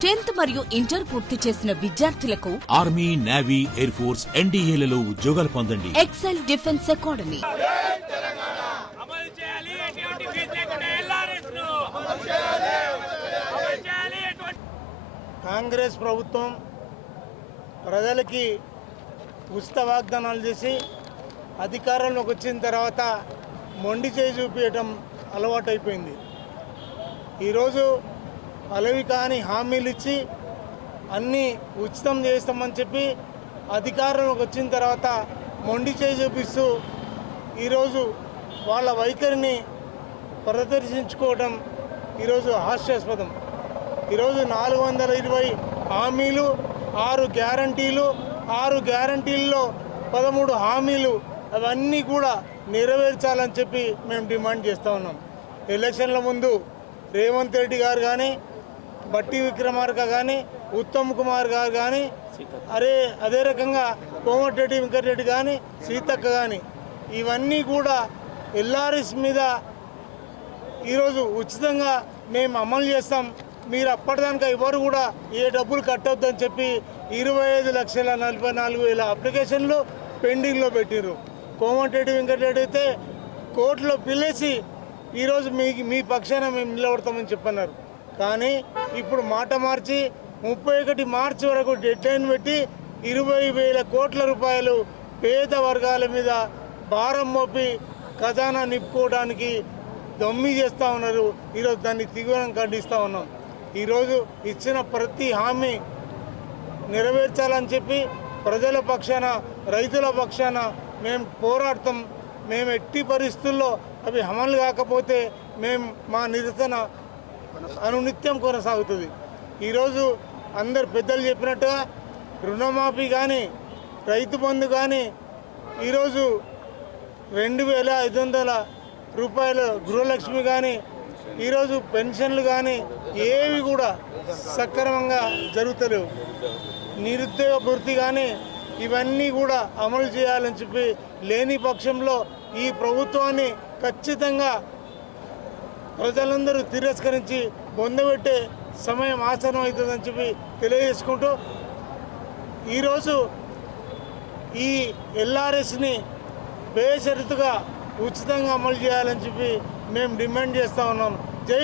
Tenth మరియు inter పూర్తి చేసిన విద్యార్థులకు ఆర్మీ నేవీ ఎయిర్ ఫోర్స్ ఎన్డీఏలలో ఉద్యోగాలు పొందండి. Excel defence academy. అమలు చేయాలి ఎటువంటి ఫీజు లేకుండా ఎల్ఆర్ఎస్ను అమలు చేయాలి ఎటువంటి కాంగ్రెస్ ప్రభుత్వం ప్రజలకి ఉచిత వాగ్దానాలు చేసి అధికారంలోకి వచ్చిన తర్వాత మొండి చేయి చూపించటం అలవాటైపోయింది. ఈరోజు అలవి కాని హామీలు ఇచ్చి అన్నీ ఉచితం చేస్తామని చెప్పి అధికారంలోకి వచ్చిన తర్వాత మొండి చేయి చూపిస్తూ ఈరోజు వాళ్ళ వైఖరిని ప్రదర్శించుకోవడం ఈరోజు హాస్యాస్పదం. ఈరోజు నాలుగు వందల ఇరవై హామీలు ఆరు గ్యారంటీలు ఆరు గ్యారంటీల్లో పదమూడు హామీలు అవన్నీ కూడా నెరవేర్చాలని చెప్పి మేము డిమాండ్ చేస్తూ ఉన్నాం. ఎలక్షన్ల ముందు రేవంత్ రెడ్డి గారు కానీ బట్టి విక్రమార్క కానీ ఉత్తమ్ కుమార్ గారు కానీ అరే అదే రకంగా కోమటిరెడ్డి వెంకటరెడ్డి కానీ సీతక్క కానీ ఇవన్నీ కూడా ఎల్ఆర్ఎస్ మీద ఈరోజు ఉచితంగా మేము అమలు చేస్తాం. మీరు అప్పటిదాకా ఎవరు కూడా ఏ డబ్బులు కట్టొద్దని చెప్పి ఇరవై ఐదు లక్షల నలభై నాలుగు వేల అప్లికేషన్లు పెండింగ్లో పెట్టిర్రు. కోమటిరెడ్డి వెంకటరెడ్డి అయితే కోర్టులో పిలిచి ఈరోజు మీ మీ పక్షాన మేము నిలబడతామని చెప్పన్నారు. కానీ ఇప్పుడు మాట మార్చి ముప్పై ఒకటి మార్చి వరకు డెడ్ లైన్ పెట్టి ఇరవై వేల కోట్ల రూపాయలు పేద వర్గాల మీద భారం మోపి ఖజానా నిప్పుకోవడానికి దమ్మి చేస్తూ ఉన్నారు. ఈరోజు దాన్ని తీవ్రంగా ఖండిస్తూ ఉన్నాం. ఈరోజు ఇచ్చిన ప్రతి హామీ నెరవేర్చాలని చెప్పి ప్రజల పక్షాన రైతుల పక్షాన మేము పోరాడతాం. మేము ఎట్టి పరిస్థితుల్లో అవి అమలు కాకపోతే మేము మా నిరసన అనునిత్యం కొనసాగుతుంది. ఈరోజు అందరు పెద్దలు చెప్పినట్టుగా రుణమాఫీ కానీ రైతు బంధు కానీ ఈరోజు రెండు వేల ఐదు వందల రూపాయల గృహలక్ష్మి కానీ ఈరోజు పెన్షన్లు కానీ ఏవి కూడా సక్రమంగా జరుగుతలేవు. నిరుద్యోగ భృతి కానీ ఇవన్నీ కూడా అమలు చేయాలని చెప్పి లేని పక్షంలో ఈ ప్రభుత్వాన్ని ఖచ్చితంగా ప్రజలందరూ తిరస్కరించి బొందబెట్టే సమయం ఆసనం అవుతుందని చెప్పి తెలియజేసుకుంటూ ఈరోజు ఈ ఎల్ఆర్ఎస్ని బేషరతుగా ఉచితంగా అమలు చేయాలని చెప్పి మేము డిమాండ్ చేస్తూ ఉన్నాం. జై